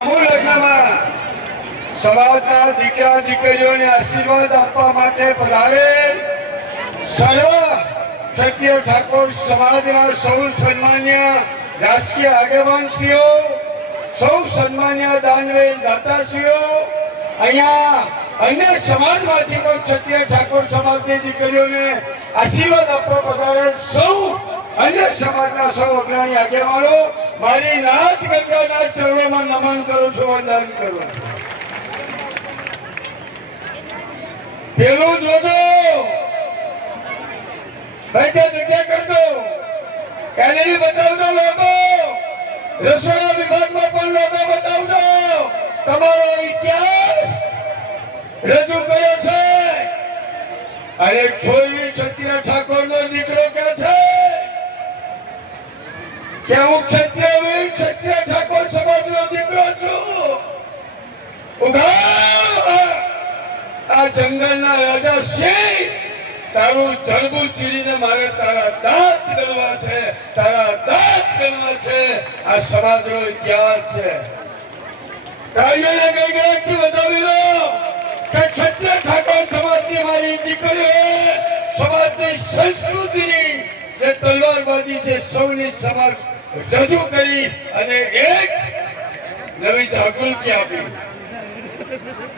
લગ્નમાં સમાજના દીકરા દીકરીઓને આશીર્વાદ આપવા માટે પધારે સર્વ ક્ષત્રિય ઠાકોર સમાજના સૌ સન્માન્ય રાજકીય આગેવાનશ્રીઓ, સૌ સન્માન્ય દાનવેર દાતાશ્રીઓ, અહીંયા અન્ય સમાજમાંથી પણ ક્ષત્રિય ઠાકોર સમાજની દીકરીઓને આશીર્વાદ આપવા પધારે સૌ અન્ય સમાજના સૌ અગ્રણી આગેવાનો, મારી નાથ ગંગાના ચરણોમાં નમન કરું છું, વંદન કરું છું. પેલું જોજો ભાઈ, ત્યાં જગ્યા કરજો, કેલેરી બતાવજો, લોકો રસોડા વિભાગમાં પણ લોકો બતાવજો, તમારો ઇતિહાસ રજૂ કર્યો છે. અને છોરી ક્ષત્રિય ઠાકોરનો દીકરો કે છે કે હું ક્ષત્રિય ઠાકોર સમાજનો દીકરો છું. આ જંગલના રાજા સિંહ, તારું જડબું ચીડીને મારે તારા દાંત ગણવા છે, તારા દાંત ગણવા છે. આ સમાજનો ઇતિહાસ છે. તાળીઓના ગણગણાટથી વધાવી લો કે ક્ષત્રિય ઠાકોર સમાજની મારી દીકરીઓએ સમાજની સંસ્કૃતિની જે તલવારબાજી છે સૌની સમક્ષ રજૂ કરી અને એક નવી જાગૃતિ આપી.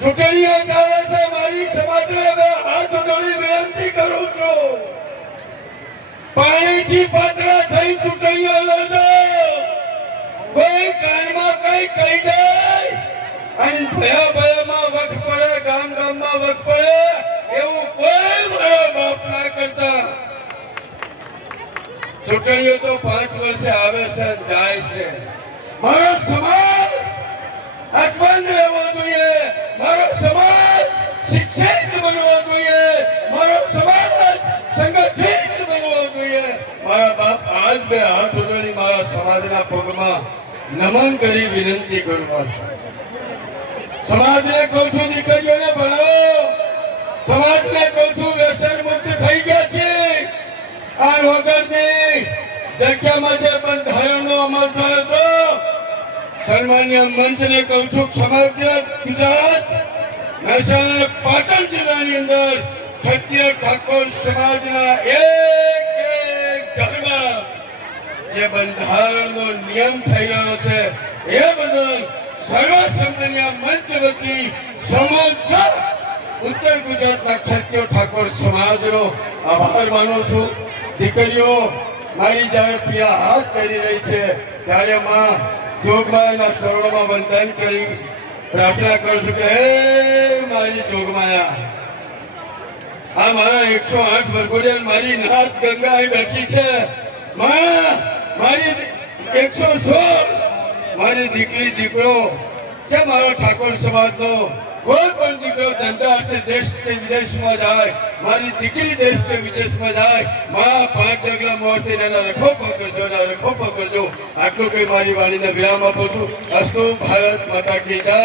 ચૂંટણીઓ ચાલે છે, મારી સમાજને હાથ જોડી વિનંતી કરું છું, પાણીથી પાતળા થઈ ચૂંટણીઓ લડજો. કોઈ કાનમાં કઈ કહી જાય અને ભયામાં વખ પડે, ગામમાં વખ પડે, એવું કોઈ મારા બાપ ના કરતા. ચૂંટણીઓ તો 5 વર્ષે આવે છે, જાય છે. મારો સમાજ અકબંધ રહેવો જોઈએ, મારો સમાજ શિક્ષિત બનવો જોઈએ, મારો સમાજ સંગઠિત બનવો જોઈએ. મારા બાપ આજ બે હાથ જોડી મારા સમાજના પગમાં નમન કરી વિનંતી કરવા. સમાજને કહું છું, દીકરીઓને ભણાવો. સમાજને કહું છું, વ્યસન મુક્ત થઈ ગયા છે. આ વગરની જગ્યામાં જે બંધારણનો અમલ થયો હતો, સન્માન્ય મંચને કહું છું, સમગ્ર ગુજરાત, મહેસાણા, પાટણ જિલ્લાની અંદર ક્ષત્રિય ઠાકોર સમાજના એક ઘરમાં જે બંધારણનો નિયમ થઈ રહ્યો છે એ બદલ સર્વ સંમેલનીય મંચ વતી સમગ્ર ઉત્તર ગુજરાતના ક્ષત્રિય ઠાકોર સમાજનો આભાર માનું છું. દીકરીઓ મારી જ્યારે પીડા હાથ કરી રહી છે ત્યારે માં જોગમાયાના ચરણોમાં વંદન કરી પ્રાર્થના કરું છું કે હે મારી જોગમાયા, આ મારા 108 વરઘોડિયા મારી નાથ ગંગા અહીં બેઠી છે. મારી 116 મારી દીકરી દીકરો કે મારો ઠાકોર સમાજનો કોઈ પણ દીકરો ધંધા અર્થે દેશ કે વિદેશમાં જાય, મારી દીકરી દેશ કે વિદેશમાં જાય, માં 5 ડગલા મોરથી એના રખો પકડજો, એના રખો પકડજો. આટલું કઈ મારી વાણીને વિરામ આપું છું. અસ્તુ ભારત માતા કી જય.